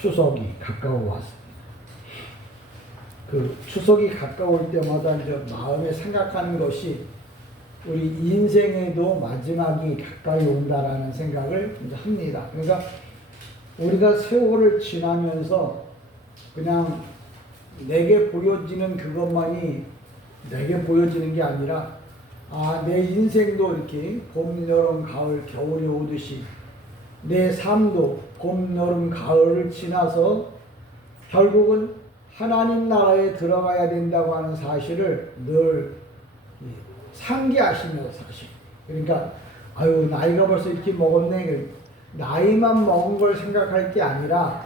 추석이 가까워 왔습니다. 그 추석이 가까울 때마다 이제 마음에 생각하는 것이 우리 인생에도 마지막이 가까이 온다라는 생각을 이제 합니다. 그러니까 우리가 세월을 지나면서 그냥 내게 보여지는 그것만이 내게 보여지는 게 아니라 내 인생도 이렇게 봄, 여름, 가을, 겨울이 오듯이 내 삶도 봄, 여름, 가을을 지나서 결국은 하나님 나라에 들어가야 된다고 하는 사실을 늘 상기하시면서 사실. 그러니까 나이가 벌써 이렇게 먹었네. 나이만 먹은 걸 생각할 게 아니라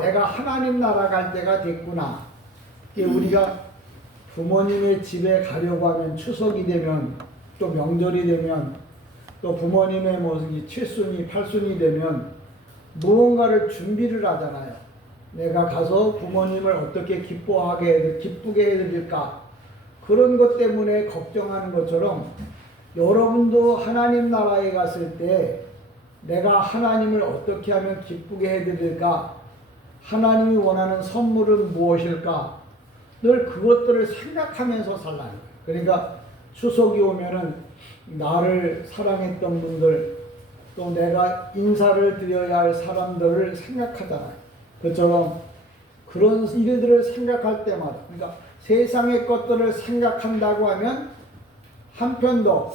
내가 하나님 나라 갈 때가 됐구나. 우리가 부모님의 집에 가려고 하면 추석이 되면 또 명절이 되면 또 부모님의 칠순이 팔순이 되면 무언가를 준비를 하잖아요. 내가 가서 부모님을 어떻게 기쁘게 해드릴까, 그런 것 때문에 걱정하는 것처럼 여러분도 하나님 나라에 갔을 때 내가 하나님을 어떻게 하면 기쁘게 해드릴까, 하나님이 원하는 선물은 무엇일까, 늘 그것들을 생각하면서 살라는 거예요. 그러니까 추석이 오면은 나를 사랑했던 분들, 또 내가 인사를 드려야 할 사람들을 생각하잖아요. 그처럼 그런 일들을 생각할 때마다, 그러니까 세상의 것들을 생각한다고 하면 한편 더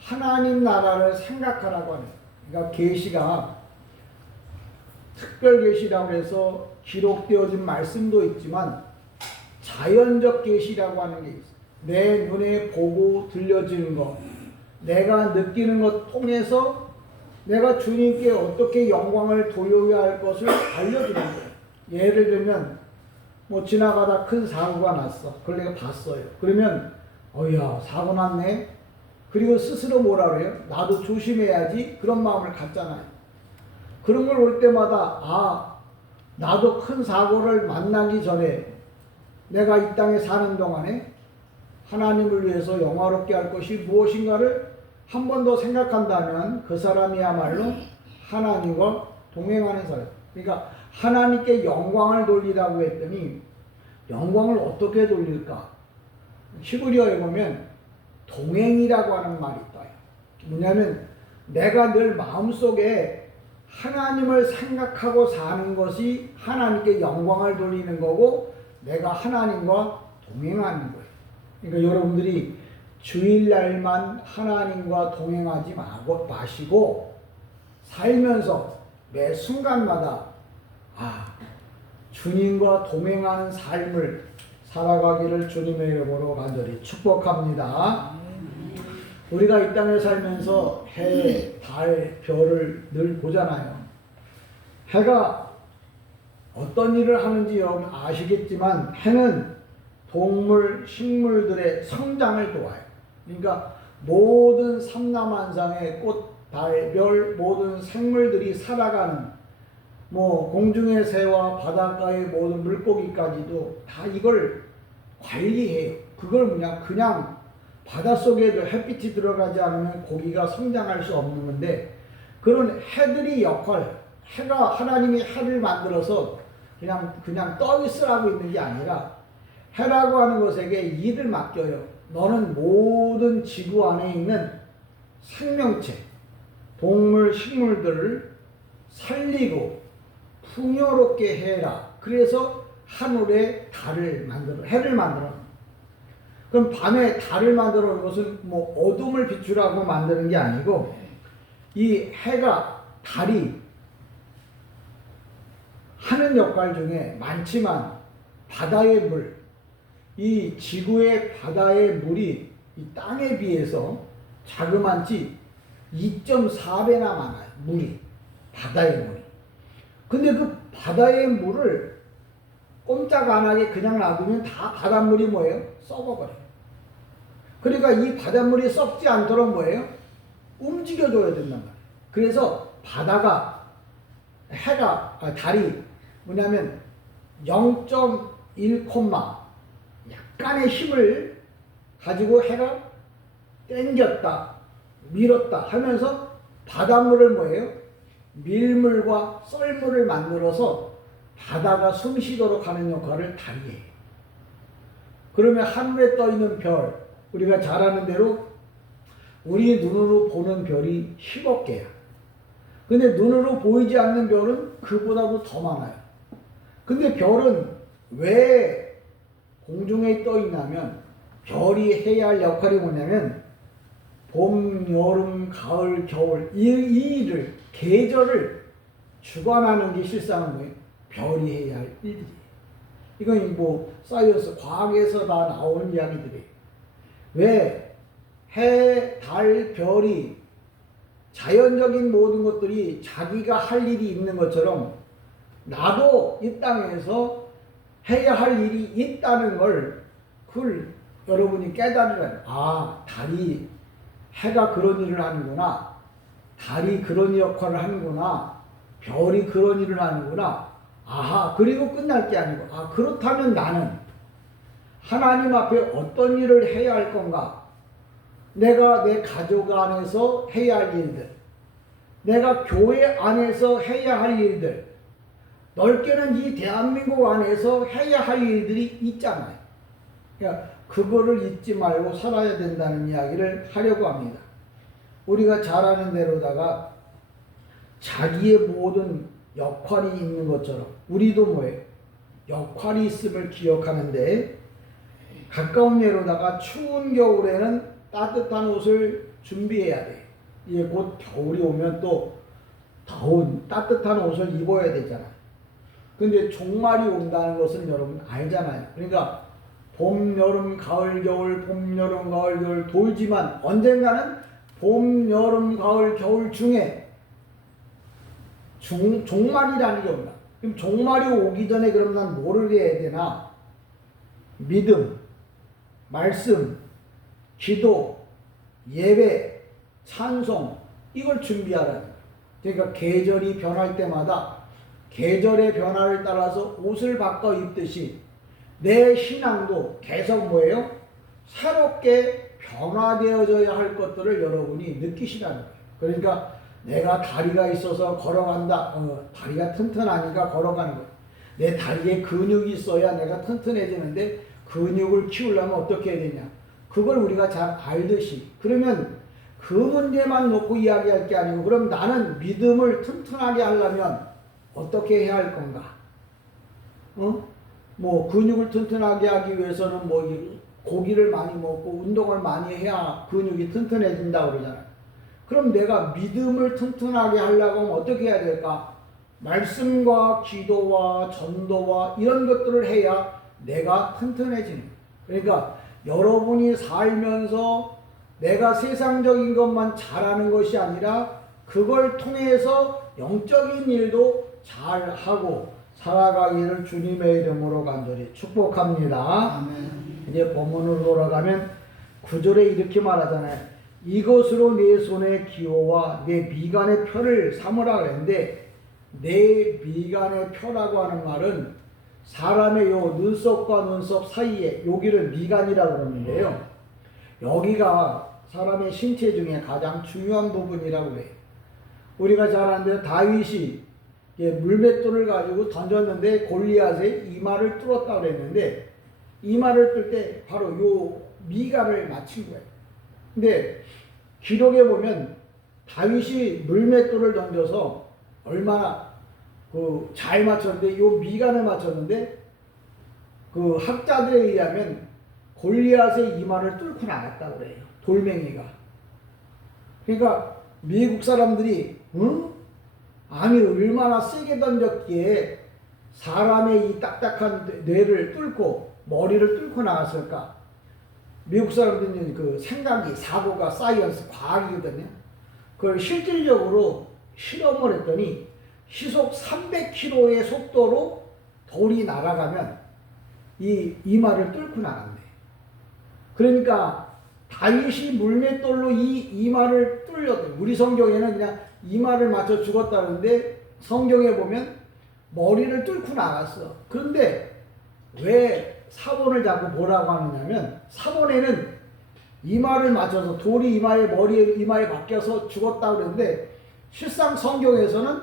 하나님 나라를 생각하라고 하는, 그러니까 계시가 특별 계시라고 해서 기록되어진 말씀도 있지만 자연적 계시라고 하는 게 있어요. 내 눈에 보고 들려지는 것, 내가 느끼는 것 통해서 내가 주님께 어떻게 영광을 돌려야 할 것을 알려주는 거예요. 예를 들면 지나가다 큰 사고가 났어. 그걸 내가 봤어요. 그러면 사고 났네. 그리고 스스로 뭐라 그래요? 나도 조심해야지. 그런 마음을 갖잖아요. 그런 걸 올 때마다 나도 큰 사고를 만나기 전에 내가 이 땅에 사는 동안에 하나님을 위해서 영화롭게 할 것이 무엇인가를 한 번 더 생각한다면 그 사람이야말로 하나님과 동행하는 사람. 그러니까 하나님께 영광을 돌리라고 했더니 영광을 어떻게 돌릴까? 히브리어에 보면 동행이라고 하는 말이 있어요. 뭐냐면 내가 늘 마음속에 하나님을 생각하고 사는 것이 하나님께 영광을 돌리는 거고 내가 하나님과 동행하는 거예요. 그러니까 여러분들이 주일날만 하나님과 동행하지 마시고 살면서 매 순간마다 주님과 동행하는 삶을 살아가기를 주님의 이름으로 간절히 축복합니다. 우리가 이 땅에 살면서 해, 달, 별을 늘 보잖아요. 해가 어떤 일을 하는지 여러분 아시겠지만 해는 동물, 식물들의 성장을 도와요. 그러니까 모든 삼라만상의 꽃, 달, 별, 모든 생물들이 살아가는 공중의 새와 바닷가의 모든 물고기까지도 다 이걸 관리해요. 그걸 그냥 바닷속에도 햇빛이 들어가지 않으면 고기가 성장할 수 없는 건데, 그런 해들이 해가 하나님이 해를 만들어서 그냥 떠 있으라고 있는 게 아니라 해라고 하는 것에게 일을 맡겨요. 너는 모든 지구 안에 있는 생명체, 동물, 식물들을 살리고 풍요롭게 해라. 그래서 하늘에 해를 만들어. 그럼 밤에 달을 만들어 놓은 것은 어둠을 비추라고 만드는 게 아니고, 이 해가, 달이 하는 역할 중에 많지만 바다의 물, 이 지구의 바다의 물이 이 땅에 비해서 자그만치 2.4배나 많아요. 바다의 물이. 근데 그 바다의 물을 꼼짝 안 하게 그냥 놔두면 다 바닷물이 썩어버려요. 그러니까 이 바닷물이 썩지 않도록 움직여줘야 된단 말이에요. 그래서 달이 뭐냐면 0.1 약간의 힘을 가지고 해가 당겼다, 밀었다 하면서 바닷물을 밀물과 썰물을 만들어서 바다가 숨쉬도록 하는 역할을 달이 해요. 그러면 하늘에 떠 있는 별, 우리가 잘 아는 대로 우리 눈으로 보는 별이 10억 개야. 근데 눈으로 보이지 않는 별은 그보다도 더 많아요. 근데 별은 왜 공중에 떠 있냐면, 별이 해야 할 역할이 뭐냐면 봄, 여름, 가을, 겨울 이 일을, 계절을 주관하는 게 실상은 뭐예요? 별이 해야 할 일들이에요. 이건 뭐 사이언스, 과학에서 다 나오는 이야기들이에요. 왜 해, 달, 별이 자연적인 모든 것들이 자기가 할 일이 있는 것처럼 나도 이 땅에서 해야 할 일이 있다는 걸, 그걸 여러분이 깨달으면, 아, 달이, 해가 그런 일을 하는구나, 달이 그런 역할을 하는구나, 별이 그런 일을 하는구나. 아하, 그리고 끝날 게 아니고, 아, 그렇다면 나는 하나님 앞에 어떤 일을 해야 할 건가? 내가 내 가족 안에서 해야 할 일들, 내가 교회 안에서 해야 할 일들, 넓게는 이 대한민국 안에서 해야 할 일들이 있잖아요. 그러니까 그거를 잊지 말고 살아야 된다는 이야기를 하려고 합니다. 우리가 잘 아는 대로다가 자기의 모든 역할이 있는 것처럼 우리도 뭐예요? 역할이 있음을 기억하는데, 가까운 예로다가 추운 겨울에는 따뜻한 옷을 준비해야 돼. 이제 곧 겨울이 오면 또 더운 따뜻한 옷을 입어야 되잖아. 근데 종말이 온다는 것은 여러분 알잖아요. 그러니까 봄, 여름, 가을, 겨울, 봄, 여름, 가을, 겨울 돌지만 언젠가는 봄, 여름, 가을, 겨울 중에 종말이라는 게 온다. 그럼 종말이 오기 전에 그럼 난 뭐를 해야 되나? 믿음, 말씀, 기도, 예배, 찬송, 이걸 준비하라는 거예요. 그러니까 계절이 변할 때마다 계절의 변화를 따라서 옷을 바꿔 입듯이 내 신앙도 계속 뭐예요? 새롭게 변화되어져야 할 것들을 여러분이 느끼시라는 거예요. 그러니까 내가 다리가 있어서 걸어간다. 다리가 튼튼하니까 걸어가는 거예요. 내 다리에 근육이 있어야 내가 튼튼해지는데, 근육을 키우려면 어떻게 해야 되냐? 그걸 우리가 잘 알듯이, 그러면 그 문제만 놓고 이야기할 게 아니고, 그럼 나는 믿음을 튼튼하게 하려면 어떻게 해야 할 건가? 뭐 근육을 튼튼하게 하기 위해서는 뭐 고기를 많이 먹고 운동을 많이 해야 근육이 튼튼해진다고 그러잖아요. 그럼 내가 믿음을 튼튼하게 하려고 하면 어떻게 해야 될까? 말씀과 기도와 전도와 이런 것들을 해야 내가 튼튼해지는 거예요. 그러니까 여러분이 살면서 내가 세상적인 것만 잘하는 것이 아니라 그걸 통해서 영적인 일도 잘하고 살아가기를 주님의 이름으로 간절히 축복합니다. 아멘. 이제 본문으로 돌아가면 9절에 이렇게 말하잖아요. 이것으로 내 손의 기호와 내 미간의 표를 삼으라 그랬는데, 내 미간의 표라고 하는 말은 사람의 요 눈썹과 눈썹 사이에 여기를 미간이라고 그러는데요. 여기가 사람의 신체 중에 가장 중요한 부분이라고 해요. 우리가 잘 아는데 다윗이 물맷돌을 가지고 던졌는데 골리앗의 이마를 뚫었다고 그랬는데, 이마를 뚫을 때 바로 요 미간을 맞춘 거예요. 근데 기록에 보면 다윗이 물맷돌을 던져서 얼마나 잘 맞췄는데, 요 미간을 맞췄는데, 그 학자들에 의하면 골리앗의 이마를 뚫고 나갔다고 그래요. 돌멩이가. 그러니까 미국 사람들이 아니 얼마나 세게 던졌기에 사람의 이 딱딱한 뇌를 뚫고 머리를 뚫고 나갔을까? 미국 사람들은 그 생각이, 사고가 사이언스, 과학이거든요. 그걸 실질적으로 실험을 했더니 시속 300km의 속도로 돌이 날아가면 이 이마를 뚫고 나간대. 그러니까 다윗이 물맷돌로 이 이마를 뚫렸대. 우리 성경에는 그냥 이마를 맞춰 죽었다는데, 성경에 보면 머리를 뚫고 나갔어. 그런데 왜 사본을 자꾸 뭐라고 하느냐면, 사본에는 이마를 맞춰서 돌이 이마에, 머리에, 이마에 박혀서 죽었다고 그러는데, 실상 성경에서는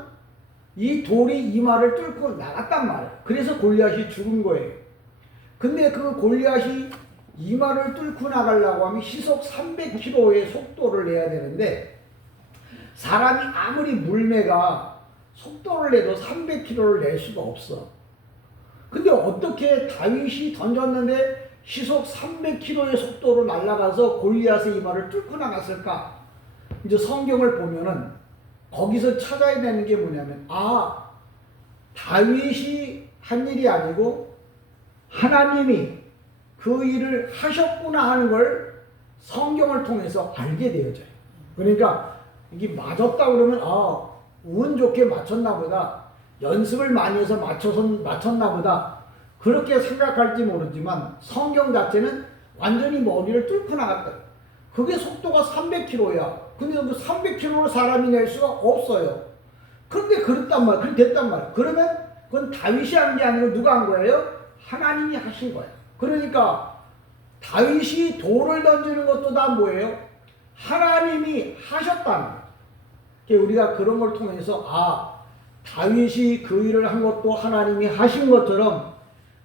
이 돌이 이마를 뚫고 나갔단 말이에요. 그래서 골리앗이 죽은 거예요. 근데 그 골리앗이 이마를 뚫고 나가려고 하면 시속 300km의 속도를 내야 되는데 사람이 아무리 물매가 속도를 내도 300km를 낼 수가 없어. 근데 어떻게 다윗이 던졌는데 시속 300km의 속도로 날아가서 골리앗의 이마를 뚫고 나갔을까? 이제 성경을 보면은 거기서 찾아야 되는 게 뭐냐면 다윗이 한 일이 아니고 하나님이 그 일을 하셨구나 하는 걸 성경을 통해서 알게 되어져요. 그러니까 이게 맞았다 그러면 운 좋게 맞췄나 보다. 연습을 많이 해서 맞췄나 보다. 그렇게 생각할지 모르지만 성경 자체는 완전히 머리를 뚫고 나갔다. 그게 속도가 300km야. 근데 그 300km로 사람이 낼 수가 없어요. 그런데 그랬단 말이야. 그렇게 됐단 말이야. 그러면 그건 다윗이 한 게 아니고 누가 한 거예요? 하나님이 하신 거야. 그러니까 다윗이 돌을 던지는 것도 다 뭐예요? 하나님이 하셨다는 거예요. 우리가 그런 걸 통해서 다윗이 그 일을 한 것도 하나님이 하신 것처럼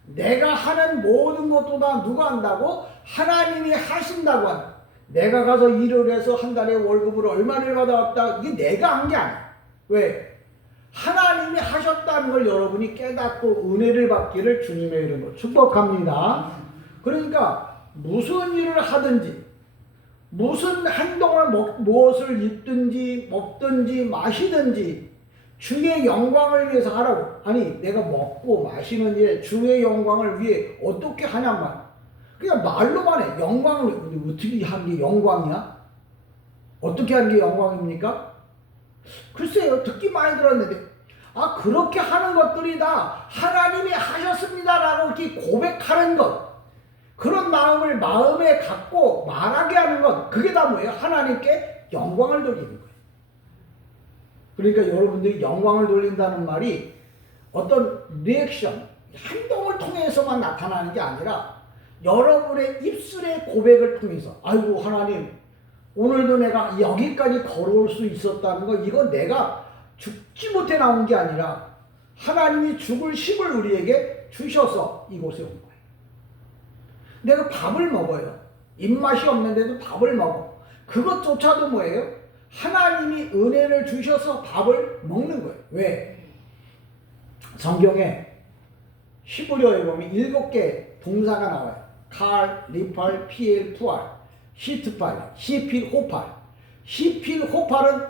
내가 하는 모든 것도 다 누가 한다고? 하나님이 하신다고 한다. 내가 가서 일을 해서 한 달에 월급을 얼마를 받아왔다. 이게 내가 한 게 아니야. 왜? 하나님이 하셨다는 걸 여러분이 깨닫고 은혜를 받기를 주님의 이름으로 축복합니다. 그러니까 무슨 일을 하든지 무슨 행동을 무엇을 입든지 먹든지 마시든지 주의 영광을 위해서 하라고. 아니 내가 먹고 마시는 일에 주의 영광을 위해 어떻게 하냔 말이야. 그냥 말로만 해. 영광을 어떻게 하는 게 영광이야? 어떻게 하는 게 영광입니까? 글쎄요, 듣기 많이 들었는데 그렇게 하는 것들이 다 하나님이 하셨습니다라고 이렇게 고백하는 것, 그런 마음을 마음에 갖고 말하게 하는 것, 그게 다 뭐예요? 하나님께 영광을 돌리는 거예요. 그러니까 여러분들이 영광을 돌린다는 말이 어떤 리액션, 행동을 통해서만 나타나는 게 아니라 여러분의 입술의 고백을 통해서 아이고 하나님 오늘도 내가 여기까지 걸어올 수 있었다는 거, 이거 내가 죽지 못해 나온 게 아니라 하나님이 죽을 힘을 우리에게 주셔서 이곳에 온 거예요. 내가 밥을 먹어요. 입맛이 없는데도 밥을 먹어. 그것조차도 뭐예요? 하나님이 은혜를 주셔서 밥을 먹는 거예요. 왜? 성경에 히브리어에 보면 7개 동사가 나와요. 칼, 리팔, 피엘, 푸알, 시트팔, 시필, 호팔. 시필, 호팔은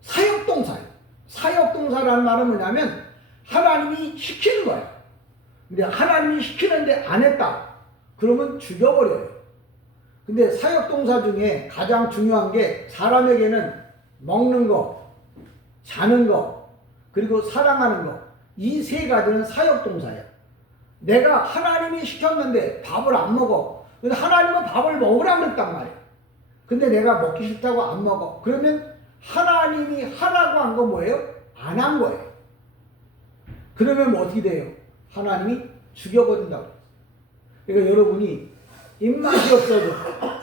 사역동사예요. 사역동사라는 말은 뭐냐면 하나님이 시키는 거예요. 근데 하나님이 시키는데 안 했다. 그러면 죽여버려요. 근데 사역동사 중에 가장 중요한 게 사람에게는 먹는 거, 자는 거, 그리고 사랑하는 거, 이 세 가지는 사역동사예요. 내가 하나님이 시켰는데 밥을 안 먹어. 근데 하나님은 밥을 먹으라고 했단 말이에요. 근데 내가 먹기 싫다고 안 먹어. 그러면 하나님이 하라고 한 건 뭐예요? 안 한 거예요. 그러면 뭐 어떻게 돼요? 하나님이 죽여버린다고. 그러니까 여러분이 입맛이 없어도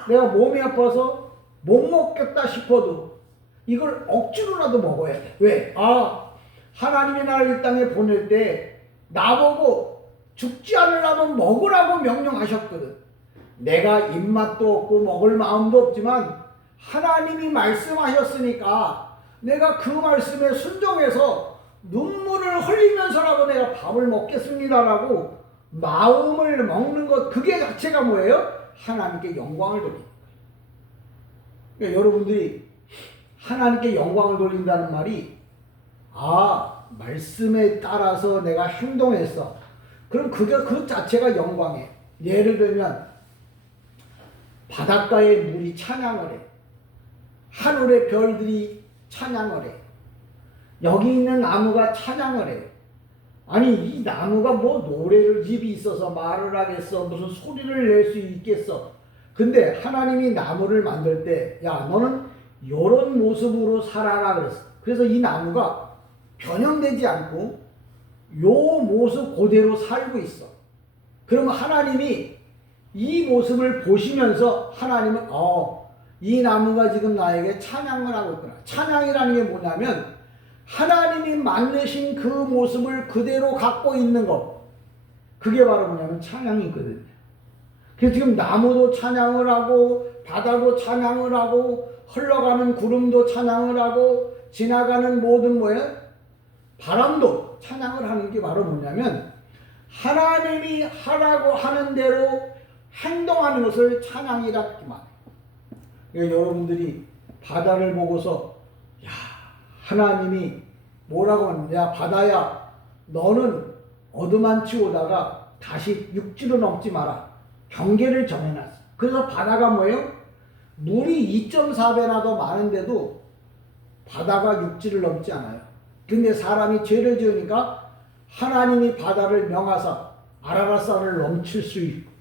내가 몸이 아파서 못 먹겠다 싶어도 이걸 억지로라도 먹어야 돼. 왜? 하나님이 나를 이 땅에 보낼 때 나보고 죽지 않으려면 먹으라고 명령하셨거든. 내가 입맛도 없고 먹을 마음도 없지만 하나님이 말씀하셨으니까 내가 그 말씀에 순종해서 눈물을 흘리면서라도 내가 밥을 먹겠습니다라고 마음을 먹는 것, 그게 자체가 뭐예요? 하나님께 영광을 돌리는 거예요. 그러니까 여러분들이 하나님께 영광을 돌린다는 말이 말씀에 따라서 내가 행동했어. 그럼 그 자체가 영광이에요. 예를 들면 바닷가의 물이 찬양을 해. 하늘의 별들이 찬양을 해. 여기 있는 나무가 찬양을 해. 아니 이 나무가 뭐 노래를 입이 있어서 말을 하겠어, 무슨 소리를 낼 수 있겠어. 근데 하나님이 나무를 만들 때 야 너는 요런 모습으로 살아라 그랬어. 그래서 이 나무가 변형되지 않고 요 모습 그대로 살고 있어. 그러면 하나님이 이 모습을 보시면서 하나님은 이 나무가 지금 나에게 찬양을 하고 있구나. 찬양이라는 게 뭐냐면 하나님이 만드신 그 모습을 그대로 갖고 있는 것. 그게 바로 뭐냐면 찬양이거든요. 그래서 지금 나무도 찬양을 하고 바다도 찬양을 하고 흘러가는 구름도 찬양을 하고 지나가는 모든 뭐예요? 바람도 찬양을 하는 게 바로 뭐냐면 하나님이 하라고 하는 대로 행동하는 것을 찬양이라 말해요. 그러니까 여러분들이 바다를 보고서 야 하나님이 뭐라고 하는 야 바다야 너는 어두만치 오다가 다시 육지로 넘지 마라. 경계를 정해놨어. 그래서 바다가 뭐예요? 물이 2.4배나 더 많은데도 바다가 육지를 넘지 않아요. 근데 사람이 죄를 지으니까 하나님이 바다를 명하사 아라라산을 넘칠 수 있고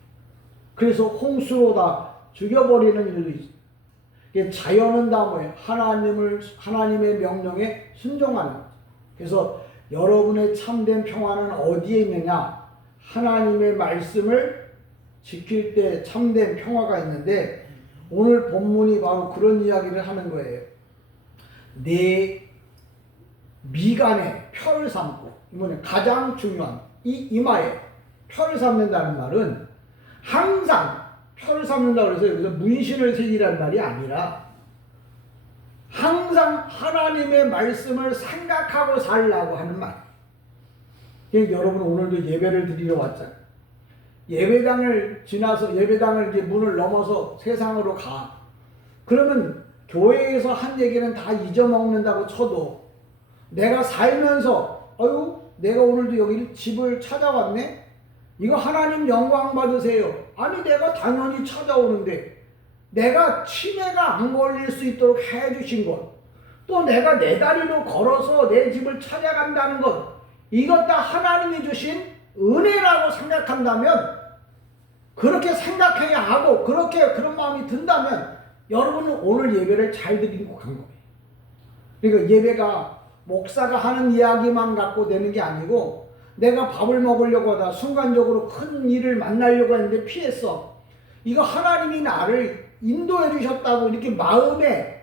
그래서 홍수로 다 죽여버리는 일도 있어요. 자연은 다 뭐예요? 하나님의 명령에 순종하는 거죠. 그래서 여러분의 참된 평화는 어디에 있느냐? 하나님의 말씀을 지킬 때 참된 평화가 있는데 오늘 본문이 바로 그런 이야기를 하는 거예요. 내 미간에 표를 삼고 이번에 가장 중요한 이 이마에 표를 삼는다는 말은 항상 표를 삼는다고 해서 여기서 문신을 새기라는 말이 아니라 항상 하나님의 말씀을 생각하고 살라고 하는 말. 여러분 오늘도 예배를 드리러 왔잖아요. 예배당을 지나서 예배당을 이제 문을 넘어서 세상으로 가. 그러면 교회에서 한 얘기는 다 잊어먹는다고 쳐도 내가 살면서 내가 오늘도 여기 집을 찾아왔네? 이거 하나님 영광 받으세요. 아니 내가 당연히 찾아오는데 내가 치매가 안 걸릴 수 있도록 해주신 것, 또 내가 내 다리로 걸어서 내 집을 찾아간다는 것, 이것 다 하나님이 주신 은혜라고 생각한다면, 그렇게 생각해야 하고 그런 마음이 든다면 여러분은 오늘 예배를 잘 드리고 간 거예요. 그러니까 예배가 목사가 하는 이야기만 갖고 되는 게 아니고 내가 밥을 먹으려고 하다 순간적으로 큰 일을 만나려고 했는데 피했어. 이거 하나님이 나를 인도해 주셨다고 이렇게 마음에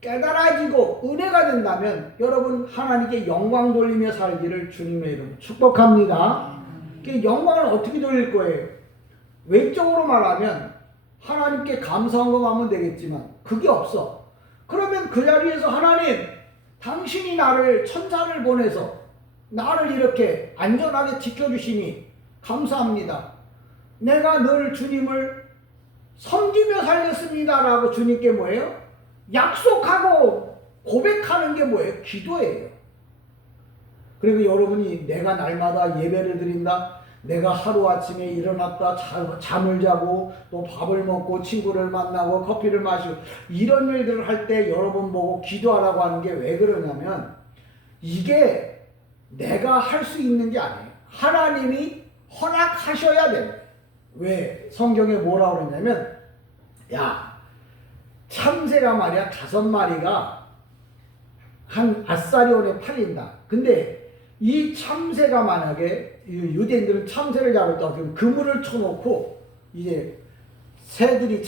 깨달아지고 은혜가 된다면 여러분 하나님께 영광 돌리며 살기를 주님의 이름으로 축복합니다. 영광을 어떻게 돌릴 거예요? 외적으로 말하면 하나님께 감사헌금하면 되겠지만 그게 없어. 그러면 그 자리에서 하나님 당신이 나를 천사를 보내서 나를 이렇게 안전하게 지켜주시니 감사합니다. 내가 늘 주님을 섬기며 살겠습니다 라고 주님께 뭐예요? 약속하고 고백하는 게 뭐예요? 기도예요. 그리고 여러분이 내가 날마다 예배를 드린다, 내가 하루아침에 일어났다 잠을 자고 또 밥을 먹고 친구를 만나고 커피를 마시고 이런 일들을 할 때 여러분 보고 기도하라고 하는 게 왜 그러냐면 이게 내가 할 수 있는 게 아니에요. 하나님이 허락하셔야 됩니다. 왜? 성경에 뭐라고 그러냐면 야 참새가 말이야 5마리가 한 아사리온에 팔린다. 근데 이 참새가 만약에 유대인들은 참새를 잡았다. 그럼 그물을 쳐놓고 이제 새들이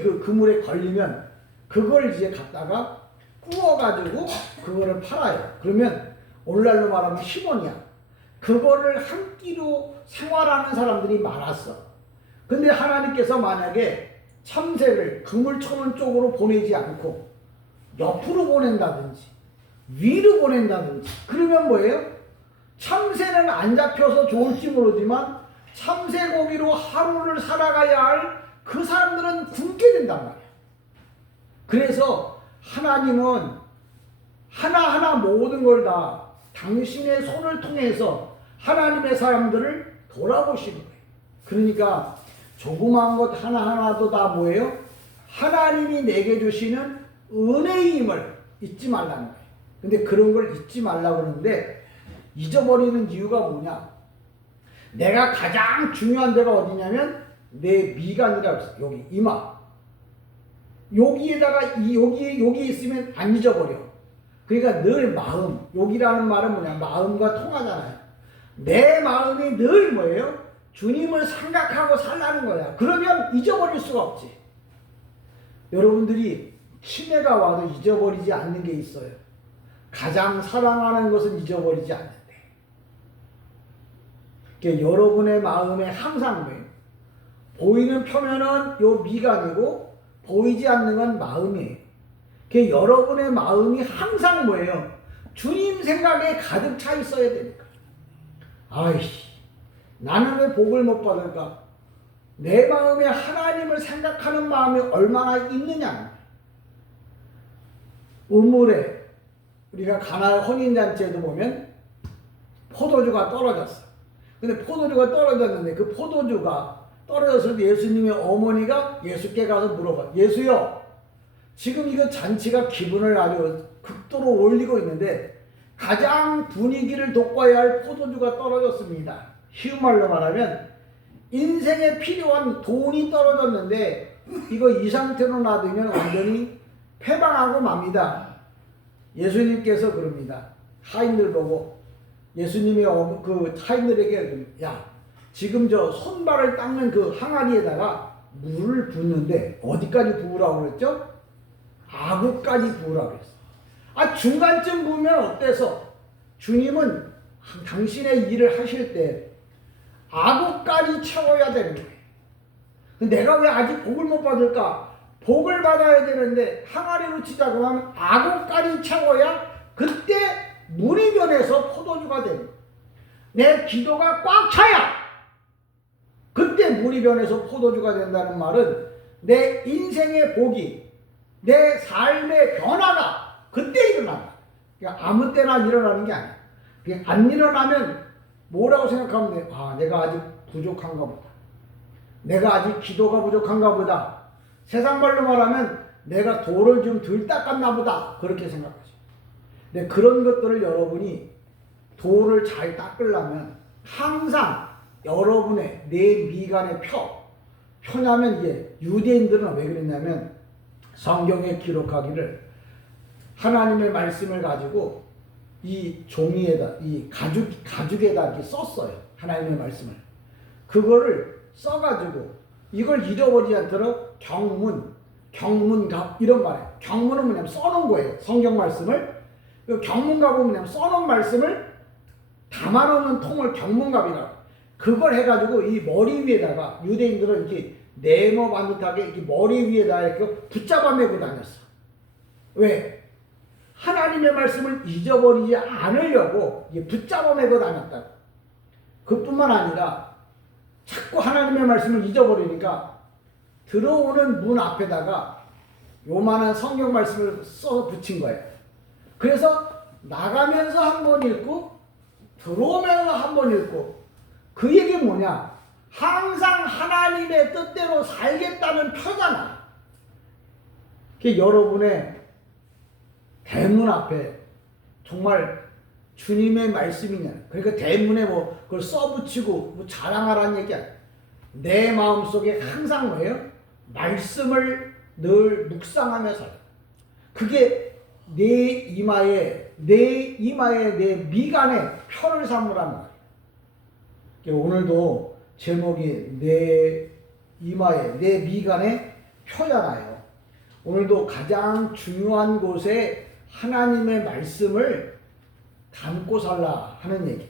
그 그물에 걸리면 그걸 이제 갖다가 구워가지고 그거를 팔아요. 그러면 오늘날로 말하면 10원이야. 그거를 한 끼로 생활하는 사람들이 많았어. 근데 하나님께서 만약에 참새를 그물 쳐놓은 쪽으로 보내지 않고 옆으로 보낸다든지 위로 보낸다든지 그러면 뭐예요? 참새는 안 잡혀서 좋을지 모르지만 참새고기로 하루를 살아가야 할 그 사람들은 굶게 된단 말이야. 그래서 하나님은 하나하나 모든 걸 다 당신의 손을 통해서 하나님의 사람들을 돌아보시는 거예요. 그러니까 조그마한 것 하나하나도 다 뭐예요? 하나님이 내게 주시는 은혜임을 잊지 말라는 거예요. 근데 그런 걸 잊지 말라고 그러는데 잊어버리는 이유가 뭐냐? 내가 가장 중요한 데가 어디냐면 내 미간이라고 했어요. 여기 이마. 여기에다가 여기 있으면 안 잊어버려. 그러니까 늘 마음. 여기라는 말은 뭐냐? 마음과 통하잖아요. 내 마음이 늘 뭐예요? 주님을 생각하고 살라는 거야. 그러면 잊어버릴 수가 없지. 여러분들이 치매가 와도 잊어버리지 않는 게 있어요. 가장 사랑하는 것은 잊어버리지 않는데. 그러니까 여러분의 마음에 항상 뭐예요? 보이는 표면은 요 미간이고 보이지 않는 건 마음이에요. 그러니까 여러분의 마음이 항상 뭐예요? 주님 생각에 가득 차 있어야 되니까. 아이씨, 나는 왜 복을 못 받을까? 내 마음에 하나님을 생각하는 마음이 얼마나 있느냐. 우물에 우리가 가나 혼인잔치에도 보면 포도주가 떨어졌어. 근데 포도주가 떨어졌는데 그 포도주가 떨어졌을 때 예수님의 어머니가 예수께 가서 물어봐. 예수요, 지금 이거 잔치가 기분을 아주 극도로 올리고 있는데 가장 분위기를 돋궈야 할 포도주가 떨어졌습니다. 쉬운 말로 말하면 인생에 필요한 돈이 떨어졌는데 이거 이 상태로 놔두면 완전히 패방하고 맙니다. 예수님께서 그럽니다. 하인들 보고 예수님이 그 하인들에게 야, 지금 저 손발을 닦는 그 항아리에다가 물을 붓는데 어디까지 부으라고 그랬죠? 아구까지 부으라고 그랬어. 아, 중간쯤 부으면 어때서? 주님은 당신의 일을 하실 때 아구까지 채워야 되는 거예요. 내가 왜 아직 복을 못 받을까? 복을 받아야 되는데 항아리로 치자고 하면 아구까지 채워야 그때 물이 변해서 포도주가 되는 거예요. 내 기도가 꽉 차야 그때 물이 변해서 포도주가 된다는 말은 내 인생의 복이, 내 삶의 변화가 그때 일어난다. 그러니까 아무 때나 일어나는 게 아니야. 안 일어나면 뭐라고 생각하면 돼? 아, 내가 아직 부족한가 보다. 내가 아직 기도가 부족한가 보다. 세상 말로 말하면 내가 돌을 좀 덜 닦았나 보다. 그렇게 생각하죠. 근데 그런 것들을 여러분이 돌을 잘 닦으려면 항상 여러분의 내 미간의 표냐면 이게 유대인들은 왜 그랬냐면 성경에 기록하기를 하나님의 말씀을 가지고 이 종이에다, 이 가죽에다 이렇게 썼어요. 하나님의 말씀을. 그거를 써가지고 이걸 잃어버리지 않도록 경문갑 이런 말이에요. 경문은 뭐냐면 써놓은 거예요. 성경 말씀을. 경문갑은 뭐냐면 써놓은 말씀을 담아놓는 통을 경문갑이라고. 그걸 해가지고 이 머리 위에다가 유대인들은 이렇게 네모 반듯하게 이렇게 머리 위에다 이렇게 붙잡아 메고 다녔어. 왜? 하나님의 말씀을 잊어버리지 않으려고 붙잡아 메고 다녔다. 그뿐만 아니라 자꾸 하나님의 말씀을 잊어버리니까 들어오는 문 앞에다가 요만한 성경 말씀을 써서 붙인 거예요. 그래서 나가면서 한 번 읽고 들어오면서 한 번 읽고 그 얘기 뭐냐? 항상 하나님의 뜻대로 살겠다는 표잖아. 여러분의 대문 앞에 정말 주님의 말씀이냐. 그러니까 대문에 뭐 그걸 써붙이고 뭐 자랑하라는 얘기 아니야. 내 마음속에 항상 뭐예요? 말씀을 늘 묵상하며 살아. 그게 내 이마에 내 미간에 표를 삼으라는 거예요. 오늘도 제목이 내 이마에 내 미간에 표잖아요. 오늘도 가장 중요한 곳에 하나님의 말씀을 담고 살라 하는 얘기.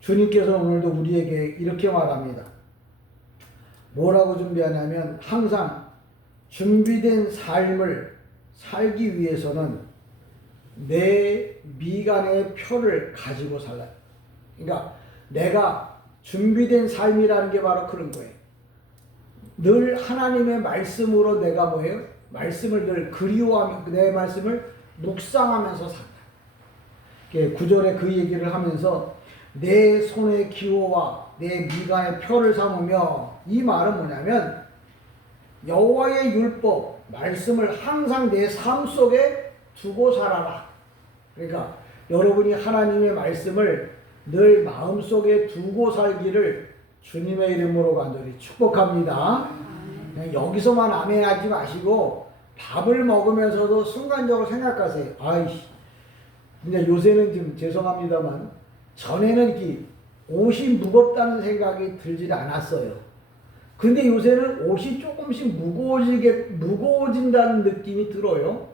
주님께서 오늘도 우리에게 이렇게 말합니다. 뭐라고 준비하냐면 항상 준비된 삶을 살기 위해서는 내 미간의 표를 가지고 살라. 그러니까 내가 준비된 삶이라는 게 바로 그런 거예요. 늘 하나님의 말씀으로 내가 뭐예요? 말씀을 늘 그리워하며 내 말씀을 묵상하면서 산다. 9절에 그 얘기를 하면서 내 손의 기호와 내 미간의 표를 삼으며, 이 말은 뭐냐면 여호와의 율법 말씀을 항상 내 삶 속에 두고 살아라. 그러니까 여러분이 하나님의 말씀을 늘 마음속에 두고 살기를 주님의 이름으로 간절히 축복합니다. 그냥 여기서만 아멘하지 마시고 밥을 먹으면서도 순간적으로 생각하세요. 아이씨, 근데 요새는 좀 죄송합니다만 전에는 이렇게 옷이 무겁다는 생각이 들질 않았어요. 근데 요새는 옷이 조금씩 무거워진다는 느낌이 들어요.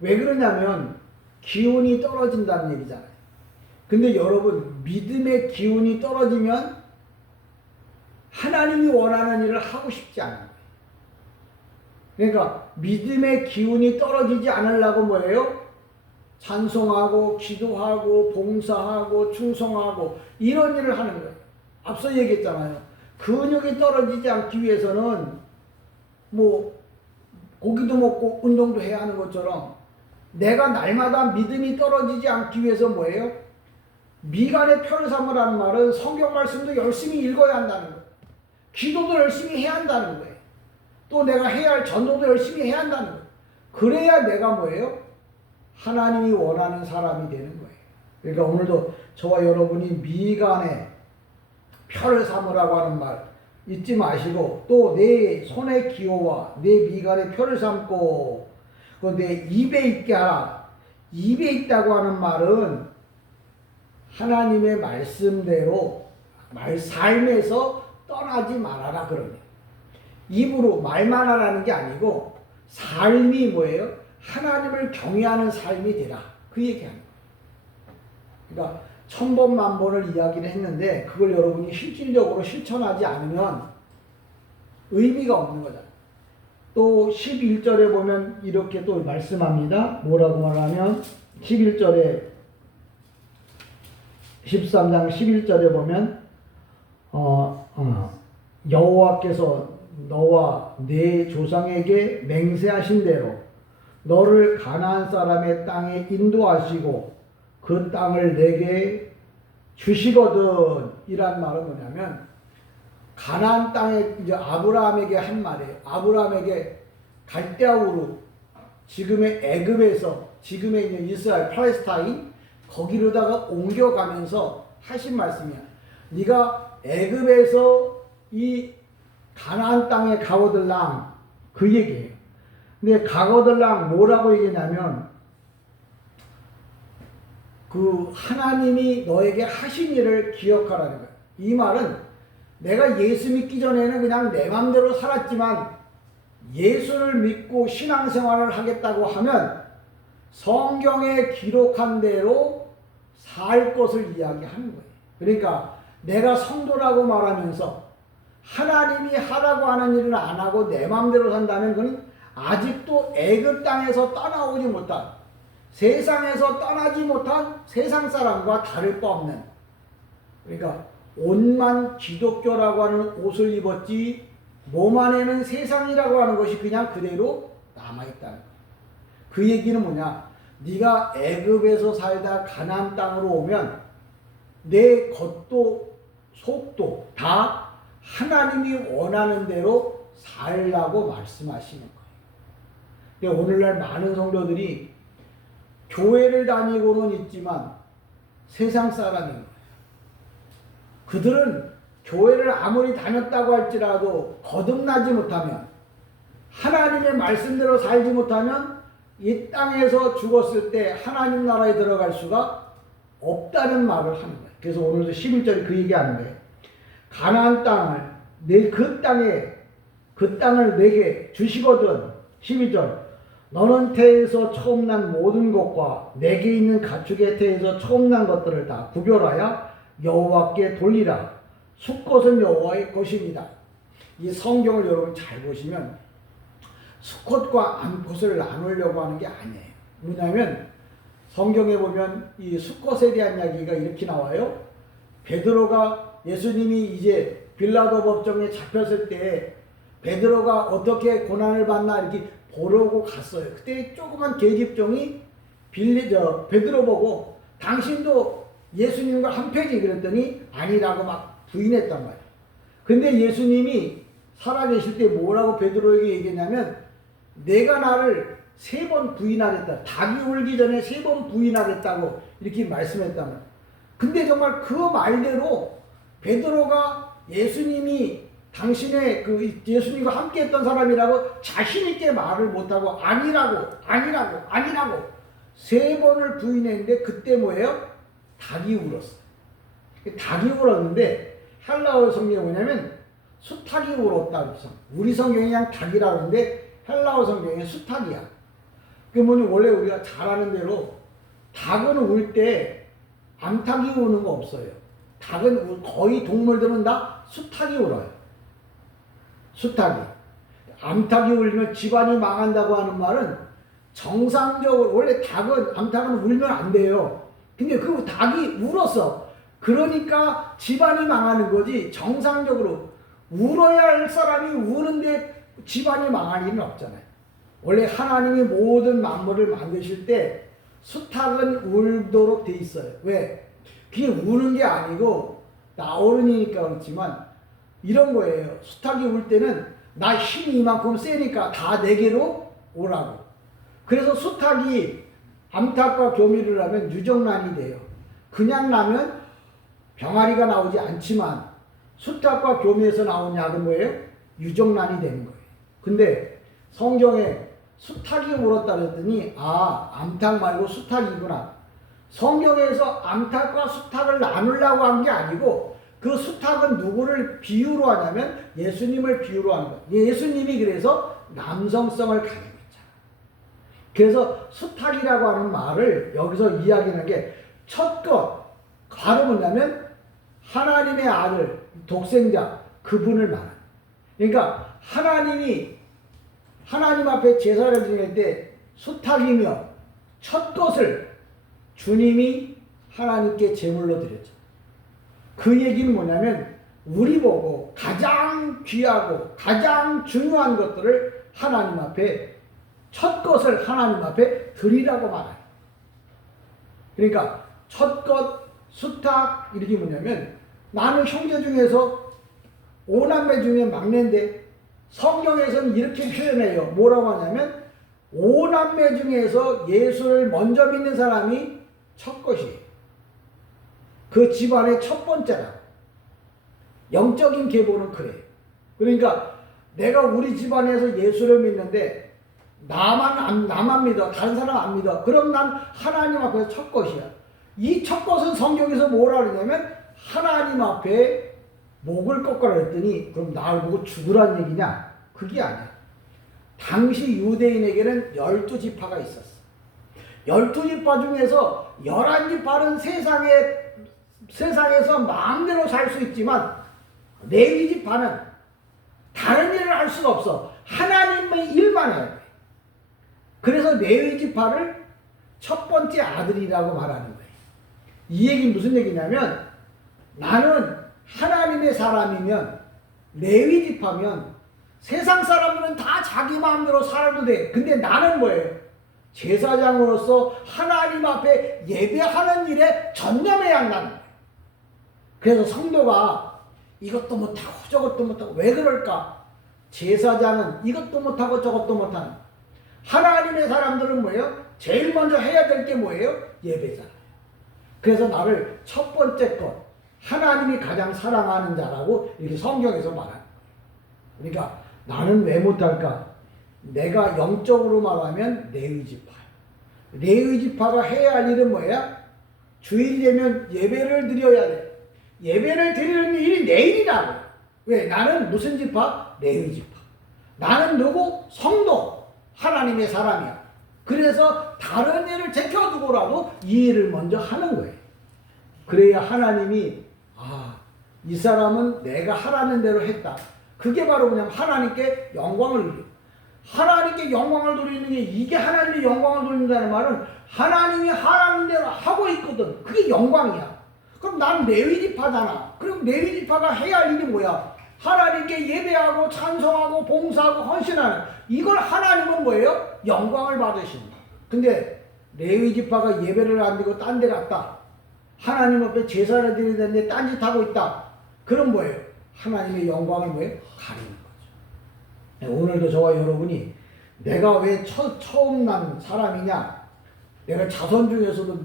왜 그러냐면 기운이 떨어진다는 얘기잖아요. 근데 여러분, 믿음의 기운이 떨어지면 하나님이 원하는 일을 하고 싶지 않아요. 그러니까 믿음의 기운이 떨어지지 않으려고 뭐예요? 찬송하고 기도하고 봉사하고 충성하고 이런 일을 하는 거예요. 앞서 얘기했잖아요. 근육이 떨어지지 않기 위해서는 뭐 고기도 먹고 운동도 해야 하는 것처럼 내가 날마다 믿음이 떨어지지 않기 위해서 뭐예요? 미간의 표를 삼으라는 말은 성경 말씀도 열심히 읽어야 한다는 거예요. 기도도 열심히 해야 한다는 거예요. 또 내가 해야 할 전도도 열심히 해야 한다는 거예요. 그래야 내가 뭐예요? 하나님이 원하는 사람이 되는 거예요. 그러니까 오늘도 저와 여러분이 미간에 표를 삼으라고 하는 말 잊지 마시고, 또 내 손의 기호와 내 미간에 표를 삼고 내 입에 있게 하라. 입에 있다고 하는 말은 하나님의 말씀대로 삶에서 떠나지 말아라 그러네요. 입으로 말만 하라는 게 아니고 삶이 뭐예요? 하나님을 경외하는 삶이 되라. 그 얘기하는 거예요. 그러니까 천번만번을 이야기를 했는데 그걸 여러분이 실질적으로 실천하지 않으면 의미가 없는 거잖아요. 또 11절에 보면 이렇게 또 말씀합니다. 뭐라고 말하면 11절에 13장 11절에 보면 여호와께서 너와 네 조상에게 맹세하신 대로 너를 가나안 사람의 땅에 인도하시고 그 땅을 내게 주시거든. 이란 말은 뭐냐면 가나안 땅에 이제 아브라함에게 한 말이에요. 아브라함에게 갈대아우르, 지금의 애굽에서 지금의 이제 이스라엘 팔레스타인 거기로다가 옮겨가면서 하신 말씀이야. 네가 애굽에서 이 가나안 땅에 가거들랑 그 얘기예요. 근데 가거들랑 뭐라고 얘기냐면 그 하나님이 너에게 하신 일을 기억하라는 거예요. 이 말은 내가 예수 믿기 전에는 그냥 내 맘대로 살았지만 예수를 믿고 신앙생활을 하겠다고 하면 성경에 기록한 대로 살 것을 이야기하는 거예요. 그러니까 내가 성도라고 말하면서 하나님이 하라고 하는 일을 안 하고 내 맘대로 산다면 그건 아직도 애굽 땅에서 떠나오지 못한, 세상에서 떠나지 못한 세상 사람과 다를 바 없는, 그러니까 옷만 기독교라고 하는 옷을 입었지 몸 안에는 세상이라고 하는 것이 그냥 그대로 남아있다는 거예요. 그 얘기는 뭐냐? 네가 애굽에서 살다 가나안 땅으로 오면 내 겉도 속도 다 하나님이 원하는 대로 살라고 말씀하시는 거예요. 오늘날 많은 성도들이 교회를 다니고는 있지만 세상 사람인 거예요. 그들은 교회를 아무리 다녔다고 할지라도 거듭나지 못하면, 하나님의 말씀대로 살지 못하면 이 땅에서 죽었을 때 하나님 나라에 들어갈 수가 없다는 말을 하는 거예요. 그래서 오늘도 11절에 그 얘기하는 거예요. 가나안 땅을 그 땅을 내게 주시거든. 12절 너는 태에서 처음 난 모든 것과 내게 있는 가축의 태에서 처음 난 것들을 다 구별하여 여호와께 돌리라. 숫것은 여호와의 것입니다. 이 성경을 여러분 잘 보시면 수컷과 암컷을 나누려고 하는 게 아니에요. 뭐냐면 성경에 보면 이 수컷에 대한 이야기가 이렇게 나와요. 베드로가 예수님이 이제 빌라도 법정에 잡혔을 때 베드로가 어떻게 고난을 받나 이렇게 보려고 갔어요. 그때 조그만 계집종이 베드로 보고 당신도 예수님과 한패지 그랬더니 아니라고 막 부인했단 말이에요. 근데 예수님이 살아계실 때 뭐라고 베드로에게 얘기했냐면 내가 나를 3번 부인하겠다. 닭이 울기 전에 3번 부인하겠다고 이렇게 말씀했단 말이에요. 근데 정말 그 말대로 베드로가 예수님이 당신의 예수님과 함께 했던 사람이라고 자신있게 말을 못하고 아니라고 3번을 부인했는데 그때 뭐예요? 닭이 울었어요. 닭이 울었는데 헬라어 성경에 뭐냐면 수탉이 울었다 그래서 우리 성경이 그냥 닭이라고 하는데 헬라어 성경에 수탉이야. 그러면 원래 우리가 잘 아는 대로 닭은 울 때 암탉이 우는 거 없어요. 닭은 거의 동물들은 다 수탉이 울어요. 수탉이. 암탉이 울면 집안이 망한다고 하는 말은 정상적으로 원래 암탉은 울면 안 돼요. 근데 그 닭이 울었어. 그러니까 집안이 망하는 거지 정상적으로 울어야 할 사람이 우는데 집안이 망할 일은 없잖아요. 원래 하나님이 모든 만물을 만드실 때 수탉은 울도록 돼 있어요. 왜? 그게 우는 게 아니고 나 어른이니까 그렇지만 이런 거예요. 수탉이 울 때는 나 힘이 이만큼 세니까 다 내게로 오라고. 그래서 수탉이 암탉과 교미를 하면 유정란이 돼요. 그냥 나면 병아리가 나오지 않지만 수탉과 교미에서 나온 약은 뭐예요? 유정란이 되는 거예요. 근데 성경에 수탉이 울었다 그랬더니 암탉 말고 수탉이구나. 성경에서 암탉과 수탉을 나누려고 한 게 아니고 그 수탉은 누구를 비유로 하냐면 예수님을 비유로 하는 거예요. 예수님이 그래서 남성성을 가지고 있잖아. 그래서 수탉이라고 하는 말을 여기서 이야기하는 게 첫 것, 바로 뭐냐면 하나님의 아들, 독생자, 그분을 말하는. 그러니까 하나님이 하나님 앞에 제사를 지낼 때 수탉이며 첫 것을 주님이 하나님께 제물로 드렸죠. 그 얘기는 뭐냐면 우리 보고 가장 귀하고 가장 중요한 것들을 하나님 앞에 첫 것을 하나님 앞에 드리라고 말해요. 그러니까 첫 것, 수탉 이렇게 뭐냐면 나는 형제 중에서 5남매 중에 막내인데 성경에서는 이렇게 표현해요. 뭐라고 하냐면 5남매 중에서 예수를 먼저 믿는 사람이 첫 것이에요. 그 집안의 첫 번째라고. 영적인 계보는 그래요. 그러니까 내가 우리 집안에서 예수를 믿는데 나만 믿어. 다른 사람 안 믿어. 그럼 난 하나님 앞에서 첫 것이야. 이 첫 것은 성경에서 뭐라 그러냐면 하나님 앞에 목을 꺾으라 했더니 그럼 나를 보고 죽으란 얘기냐? 그게 아니야. 당시 유대인에게는 12지파가 있었어. 12지파 중에서 11지파는 세상에서 마음대로 살 수 있지만 레위지파는 다른 일을 할 수가 없어. 하나님의 일만 해야 돼. 그래서 레위지파를 첫 번째 아들이라고 말하는 거예요. 이 얘기는 무슨 얘기냐면 나는 하나님의 사람이면 레위지파면 세상 사람들은 다 자기 마음대로 살아도 돼. 근데 나는 뭐예요? 제사장으로서 하나님 앞에 예배하는 일에 전념해야 한다는 거예요. 그래서 성도가 이것도 못하고 저것도 못하고 왜 그럴까? 제사장은 이것도 못하고 저것도 못하는 하나님의 사람들은 뭐예요? 제일 먼저 해야 될 게 뭐예요? 예배잖아요. 그래서 나를 첫 번째 것 하나님이 가장 사랑하는 자라고 이렇게 성경에서 말하는 거예요. 그러니까 나는 왜 못할까? 내가 영적으로 말하면 레위지파야. 레위지파가 해야 할 일은 뭐야? 주일이 되면 예배를 드려야 돼. 예배를 드리는 일이 내 일이라고. 왜? 나는 무슨 지파? 레위지파. 나는 누구? 성도. 하나님의 사람이야. 그래서 다른 일을 제껴두고라도 이 일을 먼저 하는 거예요. 그래야 하나님이 이 사람은 내가 하라는 대로 했다. 그게 바로 그냥 하나님께 영광을 돌리는. 하나님께 영광을 돌리는 게 이게 하나님의 영광을 돌린다는 말은 하나님이 하라는 대로 하고 있거든. 그게 영광이야. 그럼 난 레위지파잖아. 그럼 레위지파가 해야 할 일이 뭐야? 하나님께 예배하고 찬송하고 봉사하고 헌신하는. 이걸 하나님은 뭐예요? 영광을 받으신다. 근데 레위지파가 예배를 안 드리고 딴 데 갔다. 하나님 앞에 제사를 드려야 되는데 딴짓하고 있다. 그럼 뭐예요? 하나님의 영광을 뭐예요? 가리는 거죠. 오늘도 저와 여러분이 내가 왜 처음 난 사람이냐? 내가 자손 중에서도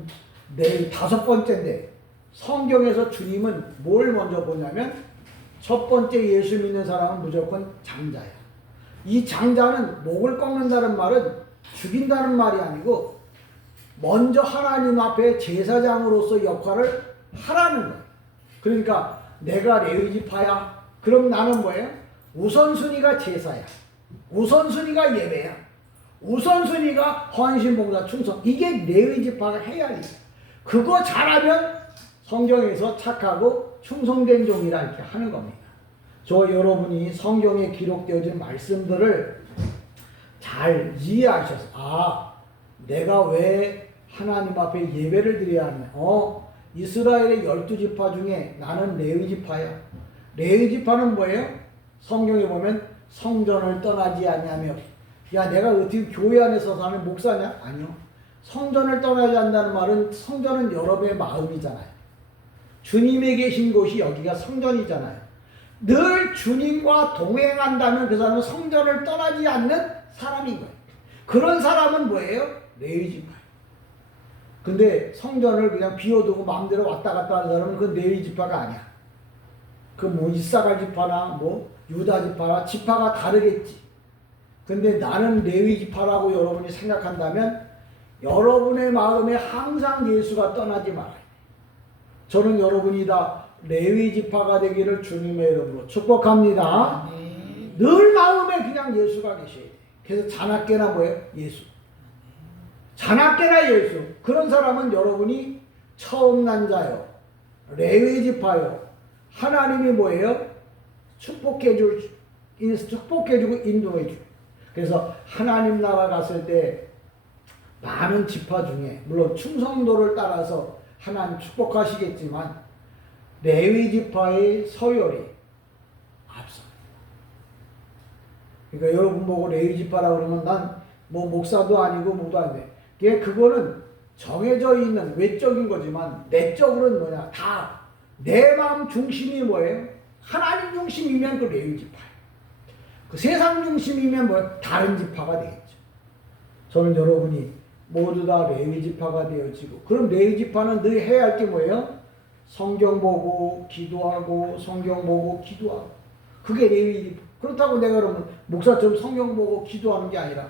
내 5번째인데 성경에서 주님은 뭘 먼저 보냐면 첫 번째 예수 믿는 사람은 무조건 장자야. 이 장자는 목을 꺾는다는 말은 죽인다는 말이 아니고 먼저 하나님 앞에 제사장으로서 역할을 하라는 거예요. 그러니까 내가 레위지파야. 그럼 나는 뭐예요? 우선순위가 제사야. 우선순위가 예배야. 우선순위가 헌신봉사 충성. 이게 레위 지파가 해야 할 일이야. 그거 잘하면 성경에서 착하고 충성된 종이라 이렇게 하는 겁니다. 저 여러분이 성경에 기록되어진 말씀들을 잘 이해하셔서 내가 왜 하나님 앞에 예배를 드려야 하냐. 이스라엘의 12지파 중에 나는 레위 지파야. 레위 지파는 뭐예요? 성경에 보면 성전을 떠나지 아니하며 야 내가 어떻게 교회 안에서 사는 목사냐? 아니요. 성전을 떠나지 않는다는 말은 성전은 여러분의 마음이잖아요. 주님에 계신 곳이 여기가 성전이잖아요. 늘 주님과 동행한다면 그 사람은 성전을 떠나지 않는 사람인 거예요. 그런 사람은 뭐예요? 레위 지파예요. 근데 성전을 그냥 비워두고 마음대로 왔다 갔다 하는 사람은 그건 레위 지파가 아니야. 그 뭐 이사갈 지파나 뭐 유다 지파나 지파가 다르겠지. 근데 나는 레위 지파라고 여러분이 생각한다면 여러분의 마음에 항상 예수가 떠나지 말아요. 저는 여러분이 다 레위 지파가 되기를 주님의 이름으로 축복합니다. 늘 마음에 그냥 예수가 계셔야 돼요. 그래서 자나깨나 뭐예요? 예수. 자나깨나 예수. 그런 사람은 여러분이 처음 난 자요. 레위 지파요. 하나님이 뭐예요? 축복해주고 인도해줘요. 그래서 하나님 나라 갔을 때 많은 지파 중에 물론 충성도를 따라서 하나님 축복하시겠지만 레위 지파의 서열이 앞서. 그러니까 여러분 보고 레위 지파라 그러면 난 뭐 목사도 아니고 뭐도 아닌데 그거는 정해져 있는 외적인 거지만 내적으로는 뭐냐? 다 내 마음 중심이 뭐예요? 하나님 중심이면 그 레위 지파예요. 그 세상 중심이면 뭐 다른 지파가 되겠죠. 저는 여러분이 모두 다 레위 지파가 되어지고 그럼 레위 지파는 늘 해야 할 게 뭐예요? 성경 보고 기도하고 성경 보고 기도하고 그게 레위 지파. 그렇다고 내가 여러분 목사처럼 성경 보고 기도하는 게 아니라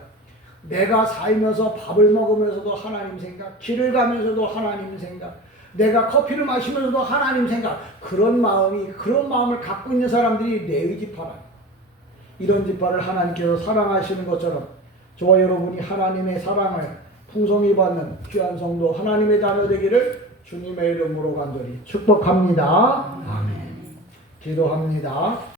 내가 살면서 밥을 먹으면서도 하나님 생각, 길을 가면서도 하나님 생각, 내가 커피를 마시면서도 하나님 생각, 그런 마음을 갖고 있는 사람들이 레위 지파라. 이런 지파를 하나님께서 사랑하시는 것처럼 저와 여러분이 하나님의 사랑을 풍성히 받는 귀한 성도 하나님의 자녀 되기를 주님의 이름으로 간절히 축복합니다. 아멘. 기도합니다.